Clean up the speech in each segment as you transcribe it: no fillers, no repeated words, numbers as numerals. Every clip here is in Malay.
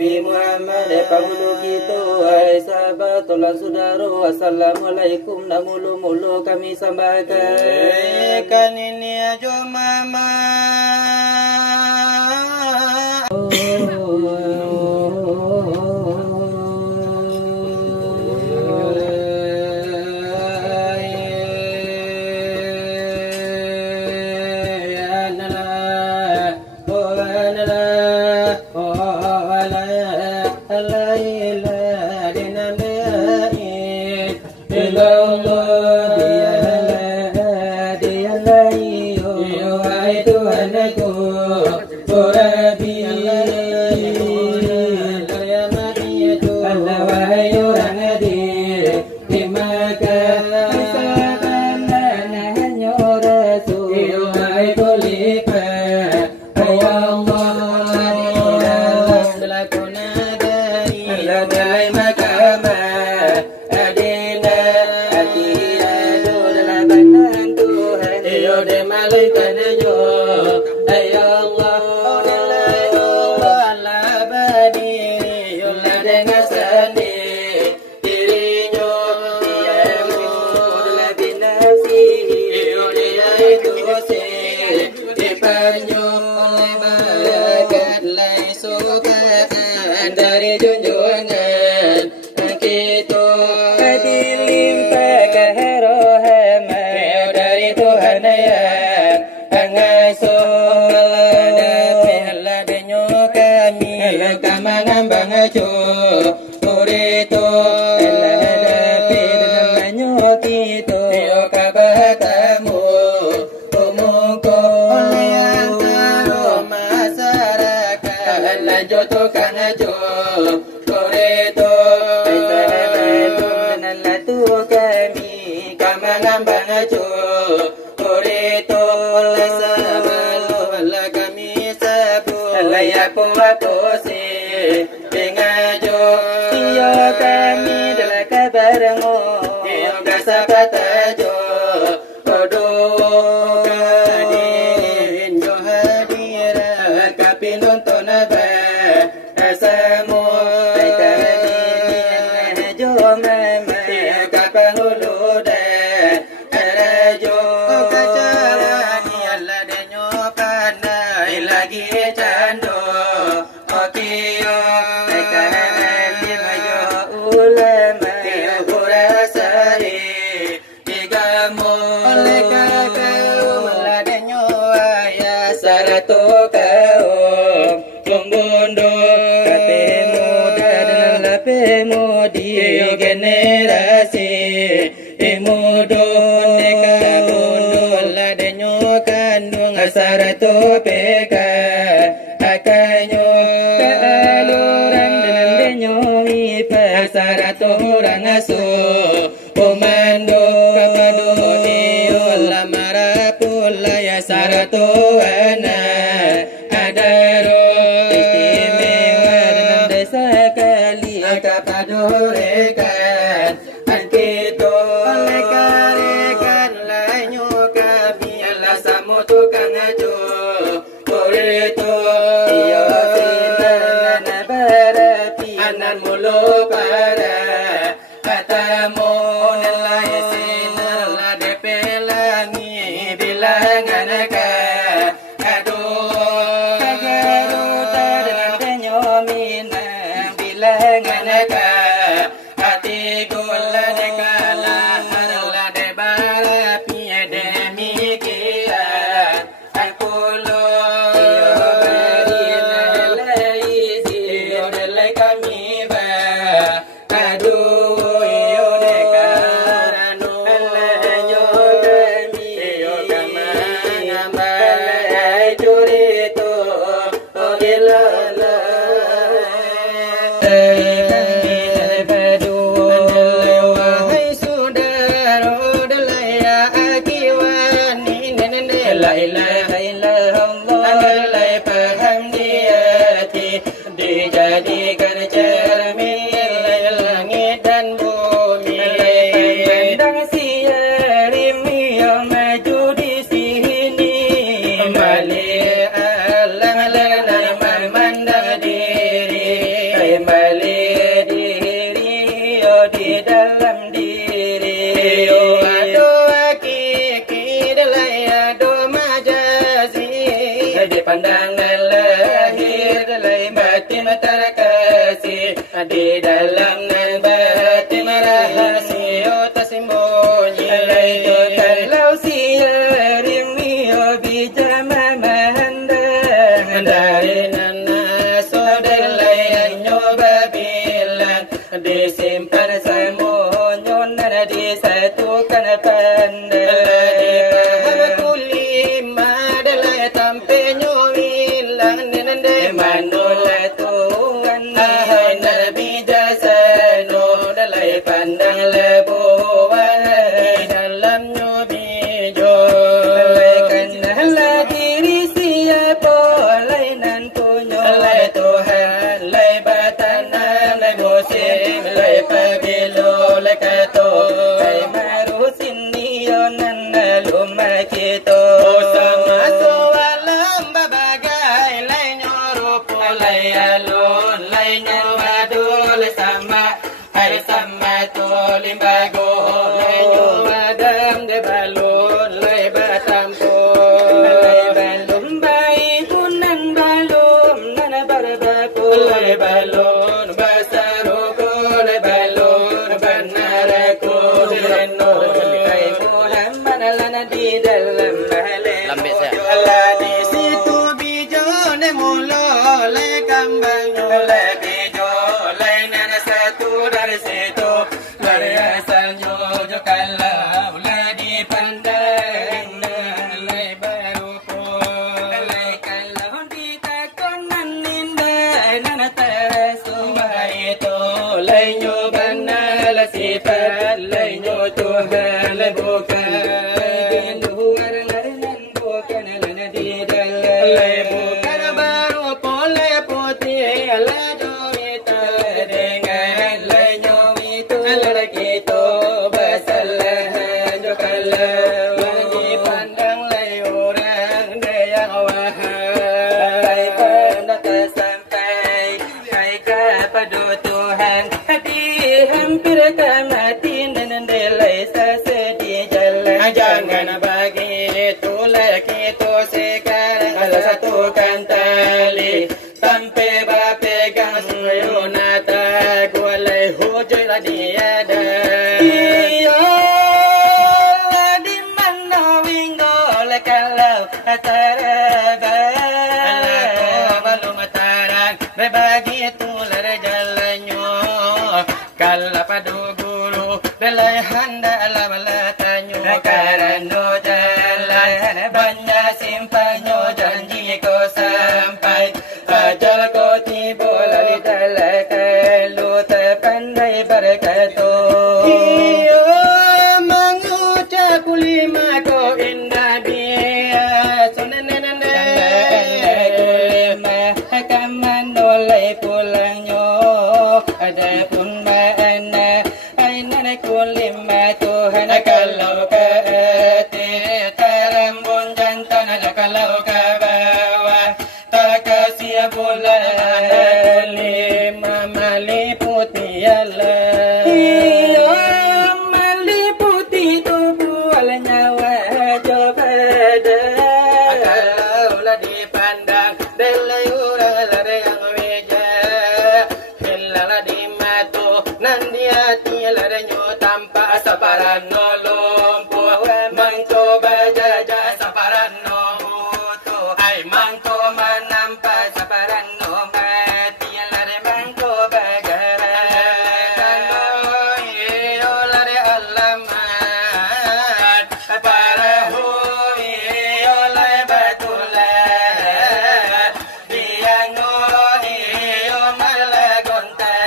Nabi Muhammad pangulu kita ai sahabat tolong saudara assalamualaikum nak mulu-mulu kami sambahkan kan ini aja mama di dalam nan batin rahasia tersembunyi. Itu kalau siar yang mio bijama mandang Dari nana sodelai nyoba bilang disimpan semunyon disatukan pandai. Kulima dalai tampe nyowilang nenandai Manula Tuhan Nabi jasano dalai pandang lebuan di dalam nyobijo. Kenala diri siapa lainan punyo Lai Tuhan, lai batanan, lai musim, lai pabilo, lai kato. Ay marusin niyonan na lumakito. Sama soalam babagai, lai nyorupo, lai alun, lai nyawado, lai sama, hai sama to limbago, lai nyowadam de balon, lai batampo. Alay balum bay kunan balum nana barbapo. Lai balon, basaroko, lai balon, banarako, reno. Ay Muhammad lana di dalam mahalin. Lambit saya. Allah di situ bijo ne mulo, lai kambang lai bijo, lai nana satu dari situ, dari asalnya jo kalau lai dipandang, lai baru pun. Alay kalau ditakon naninda nana tersuai. Itu lai nyoban lai sifat, lai nyo Tuhan, lai bukan. Luar larinan bukan lana di dalam. Lai bukan baru pun lai putih, lai jomita dengan lai nyowitu, lai kita bersalah jo kalau dipandang lai orang dia yang wahai. Sampai pada tersampai hai kepada Tuhan. Hati hampir kematian dan delai sesedi jalan. Jangan begitu lagi tu sekarang satukan tali sampai berpegang sayonata gulai hujur dia ada. Iyo di mana wingo kalau terabah. Belum tarang begitu lara jalannya kalau padu guru belai handa alam latanyo Karena jalan banyak simpanyo janji ko sampai. Ajal ko tibo lali talakan lu terpandai berkato. Iyo mengucap kulima ko indah dia sunenenene Kulima kaman oleh pulangnya. Ada pun mana ay nanay kulima Tuhan. kalau ke ete terembun jantan kalau ke bawah tak kasih bulan kulima meliputi Allah. Iyo meliputi tubuh nyawa jobada. Kalaulah dipandang delai urang lare yang weja, hilalah di matu nan di hati lare nyo tanpa sabaran no lumpuh, mencoba jajah sabaran no mutu, ai mangko menampak sabaran no mati lare mangko bagara, iyo lare alamat para hui iyo lare batulah dia no iyo malagontai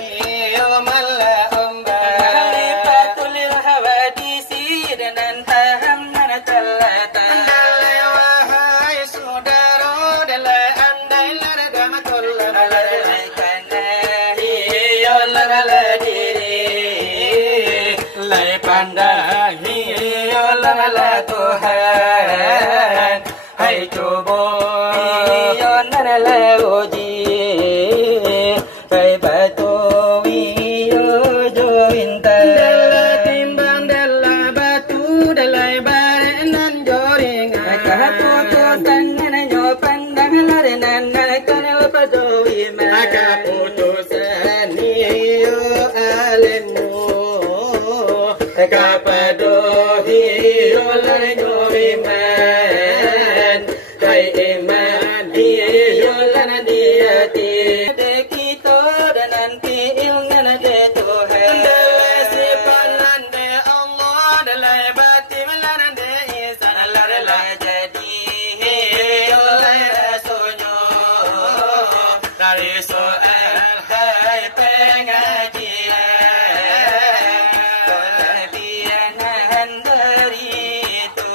iyo malaomba Malipatul hawadisi dengan paham mana celata. andai wahai saudara dalai andai lare gamatullah iyo lare diri lai pandang iyo lare Tuhan hai coba Iyo narala uji Pai batu iyo jointa. dala timbang dala batu dalai barenan joringan Kahapu ko tangan nyo pandang lare nan kanal padowi maka putusan iyo alemu kapadohi yolan yoiman kai iman yolan diati de kita dan nanti ilmu de Tuhan si panan de Allah dalai bati melan de isan la jadi yolan rasulnya dari soal hai pengajian kelebihan dari itu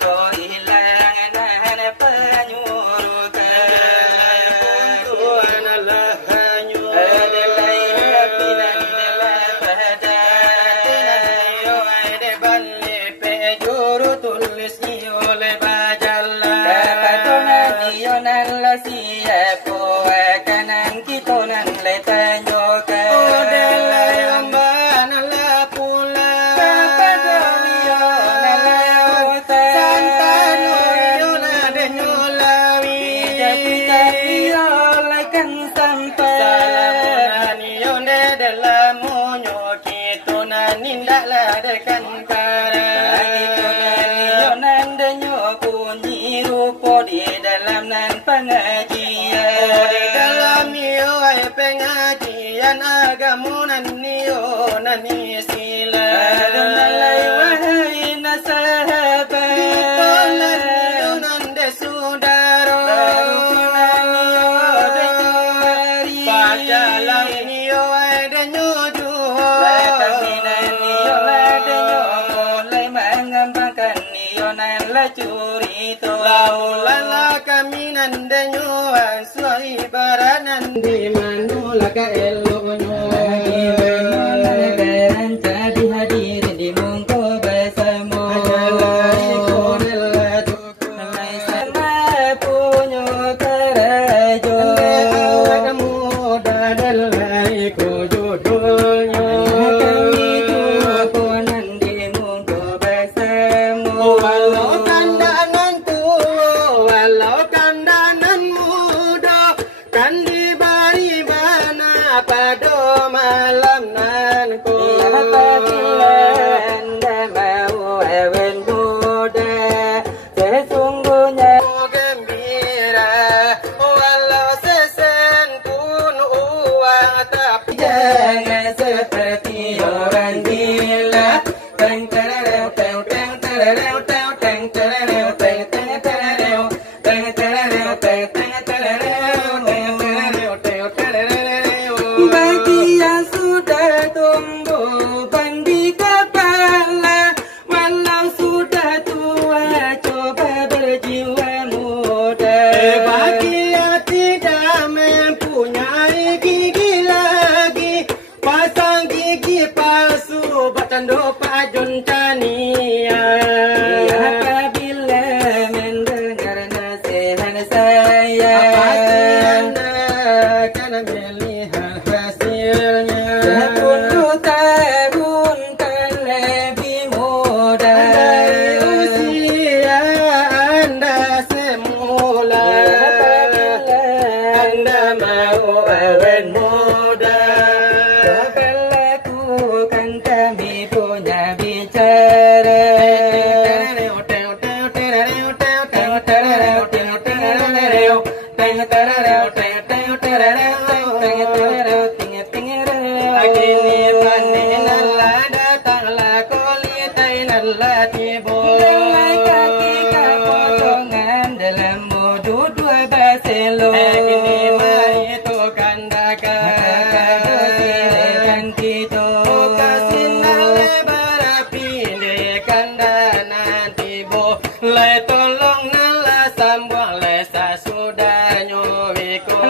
kau hilangan penyuruhkan Tuhan Allah hanyu adalah pinan dalam badan yo de balle pe juru tulis oleh bajalla kapatonan iyonan la siapa kanan kita nan le tanyokan Odelai amban la pula kapatonan la uta Santano yola de nyolawi kita iolakan sampai Salamunan yonde de la monyo kita naninda la de kankara iyonan denyo bunyi rupo di dalam nan pengajian di dalam yo ay pengajian agamunan niyo nani sila Adonai wahai nasahabat Titolan niyo nande sudaro Pajalang niyo ay danyo juho Laulala kami nandanyo ang suai baranan di manula ka elonyo jadi hadir di mungko bersama sama punya kerajo kami dua konan di mungko bersama Walau kandanan muda kan diberi mana pada malam nanku apabila anda mau ewen muda sesungguhnya gembira walau sesen pun uang tapi jangan seperti orang gila teng terereu teng teng terereu teng teng terereu teng teng terereu teng terereu teng teng terereu teng terereu teng terereu bagi yang sudah tumbuh bandi kepala walau sudah tua coba berjiwa muda bagi yang tidak mempunyai gigi lagi pasang gigi palsu bertanduk pajun cania apabila mendengar nasihat saya karena melihat hasilnya 10 tahun kan lebih muda dari usia anda semula anda mau awet muda lakukan kami punya bicara Agini panenala datanglah kolitai nala tibo Lelai kaki potongan dalam modu dua baselo Agini mari tu kandakan kita Kasih nale berapi de kandanan tibo Lai tolong nala sambuang lesa sudah nyuwiko